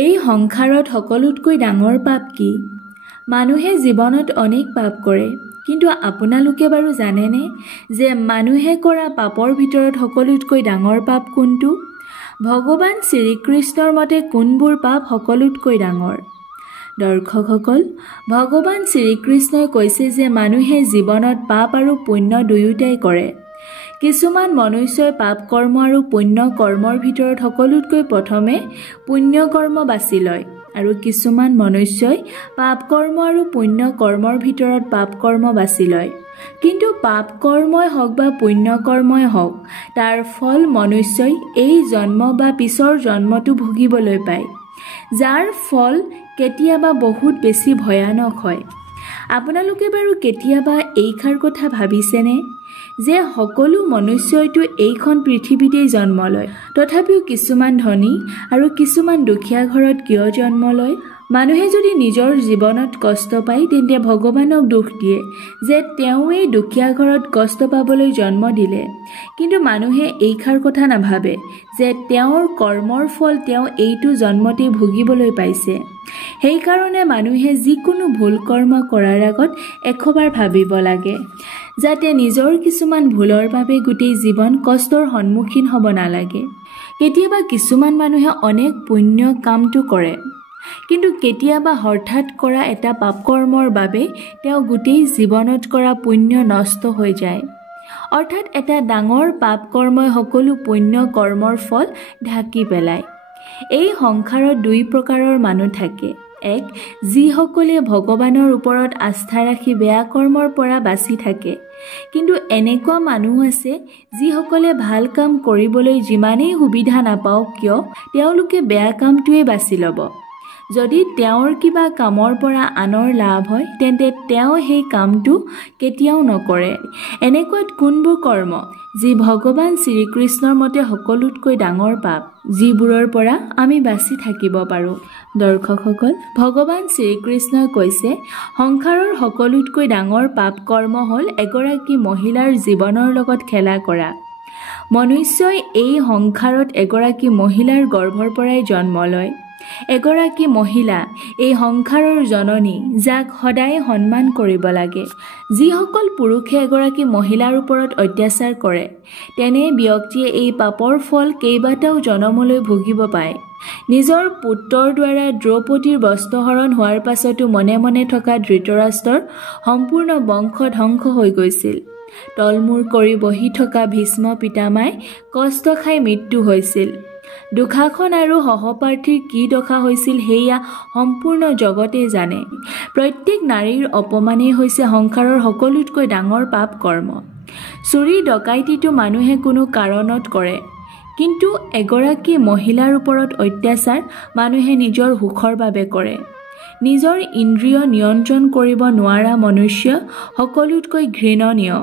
এই সংসাৰত সকলোতকৈ ডাঙৰ পাপ কি? মানুহে জীৱনত অনেক পাপ কৰে, কিন্তু আপোনালোকে বাৰু জানেনে যে মানুহে কৰা পাপৰ ভিতৰত সকলোতকৈ ডাঙৰ পাপ কোনটো? ভগৱান শ্ৰীকৃষ্ণৰ মতে কোনবোৰ পাপ সকলোতকৈ ডাঙৰ? দৰ্শকসকল, ভগৱান শ্ৰীকৃষ্ণই কৈছে যে মানুহে জীৱনত পাপ আৰু পুণ্য দুয়োটাই কৰে। কিছুমান মনুষ্যই পাপ কৰ্ম আৰু পুণ্য কৰ্মৰ ভিতৰত সকলোতকৈ প্ৰথমে পুণ্য কৰ্ম বাছি লয় আৰু কিছুমান মনুষ্যই পাপ কৰ্ম আৰু পুণ্য কৰ্মৰ ভিতৰত পাপ কৰ্ম বাছি লয়। কিন্তু পাপ কৰ্মই হওক বা পুণ্য কৰ্মই হওক, তাৰ ফল মনুষ্যই এই জন্ম বা পিছৰ জন্মটো ভুগিবলৈ পায়, যাৰ ফল কেতিয়াবা বহুত বেছি ভয়ানক হয়। আপোনালোকে বাৰু কেতিয়াবা এইষাৰ কথা ভাবিছেনে যে সকলো মনুষ্যইতো এইখন পৃথিৱীতেই জন্ম লয়, তথাপিও কিছুমান ধনী আৰু কিছুমান দুখীয়া ঘৰত কিয় জন্ম লয়? মানুহে যদি নিজৰ জীৱনত কষ্ট পায় তেন্তে ভগৱানক দোষ দিয়ে যে তেওঁ এই দুখীয়া ঘৰত কষ্ট পাবলৈ জন্ম দিলে। কিন্তু মানুহে এইষাৰ কথা নাভাবে যে তেওঁৰ কৰ্মৰ ফল তেওঁ এইটো জন্মতেই ভুগিবলৈ পাইছে। সেইকাৰণে মানুহে যিকোনো ভুল কৰ্ম কৰাৰ আগত 100 বাৰ ভাবিব লাগে, যাতে নিজৰ কিছুমান ভুলৰ বাবে গোটেই জীৱন কষ্টৰ সন্মুখীন হ'ব নালাগে। কেতিয়াবা কিছুমান মানুহে অনেক পুণ্য কামটো কৰে, কিন্তু কেতিয়াবা হঠাৎ কৰা এটা পাপ কৰ্মৰ বাবে তেওঁ গোটেই জীৱনত কৰা পুণ্য নষ্ট হৈ যায়। অৰ্থাৎ এটা ডাঙৰ পাপ কৰ্মই সকলো পুণ্য কৰ্মৰ ফল ঢাকি পেলায়। এই সংসাৰত দুই প্ৰকাৰৰ মানুহ থাকে। এক, যিসকলে ভগৱানৰ ওপৰত আস্থা ৰাখি বেয়া কৰ্মৰ পৰা বাচি থাকে। কিন্তু এনেকুৱা মানুহ আছে যিসকলে ভাল কাম কৰিবলৈ যিমানেই সুবিধা নাপাওক কিয় তেওঁলোকে বেয়া কামটোৱে বাছি ল'ব। যদি তেওঁৰ কিবা কামৰ পৰা আনৰ লাভ হয় তেন্তে তেওঁ সেই কামটো কেতিয়াও নকৰে। এনেকুৱাত কোনবোৰ কৰ্ম যি ভগৱান শ্ৰীকৃষ্ণৰ মতে সকলোতকৈ ডাঙৰ পাপ, যিবোৰৰ পৰা আমি বাচি থাকিব পাৰোঁ? দৰ্শকসকল, ভগৱান শ্ৰীকৃষ্ণই কৈছে সংসাৰৰ সকলোতকৈ ডাঙৰ পাপ কৰ্ম হ'ল এগৰাকী মহিলাৰ জীৱনৰ লগত খেলা কৰা। মনুষ্যই এই সংসাৰত এগৰাকী মহিলাৰ গৰ্ভৰ পৰাই জন্ম লয়। এগৰাকী মহিলা এই সংসাৰৰ জননী, যাক সদায় সন্মান কৰিব লাগে। যিসকল পুৰুষে এগৰাকী মহিলাৰ ওপৰত অত্যাচাৰ কৰে, তেনে ব্যক্তিয়ে এই পাপৰ ফল কেইবাটাও জনমলৈ ভুগিব পায়। নিজৰ পুত্ৰৰ দ্বাৰা দ্ৰৌপদীৰ বস্ত্ৰহৰণ হোৱাৰ পাছতো মনে মনে থকা ধৃতৰাষ্ট্ৰৰ সম্পূৰ্ণ বংশ ধ্বংস হৈ গৈছিল। তলমূৰ কৰি বহি থকা ভীষ্ম পিতামাই কষ্ট খাই মৃত্যু হৈছিল। দুঃশাসন আৰু সহপাঠীৰ কি দশা হৈছিল সেয়া সম্পূৰ্ণ জগতে জানে। প্ৰত্যেক নাৰীৰ অপমানেই হৈছে সংসাৰৰ সকলোতকৈ ডাঙৰ পাপ কৰ্ম। চুৰি ডকাইতিটো মানুহে কোনো কাৰণত কৰে, কিন্তু এগৰাকী মহিলাৰ ওপৰত অত্যাচাৰ মানুহে নিজৰ সুখৰ বাবে কৰে। নিজৰ ইন্দ্ৰিয় নিয়ন্ত্ৰণ কৰিব নোৱাৰা মনুষ্য সকলোতকৈ ঘৃণনীয়।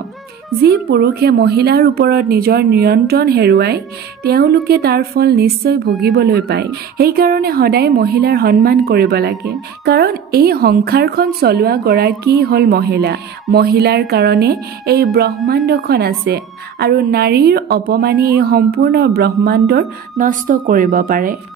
যি পুৰুষে মহিলাৰ ওপৰত নিজৰ নিয়ন্ত্ৰণ হেৰুৱায় তেওঁলোকে তাৰ ফল নিশ্চয় ভুগিবলৈ পায়। সেইকাৰণে সদায় মহিলাৰ সন্মান কৰিব লাগে, কাৰণ এই সংসাৰখন চলোৱা গৰাকী হ'ল মহিলা। মহিলাৰ কাৰণে এই ব্ৰহ্মাণ্ডখন আছে আৰু নাৰীৰ অপমানে এই সম্পূৰ্ণ ব্ৰহ্মাণ্ডৰ নষ্ট কৰিব পাৰে।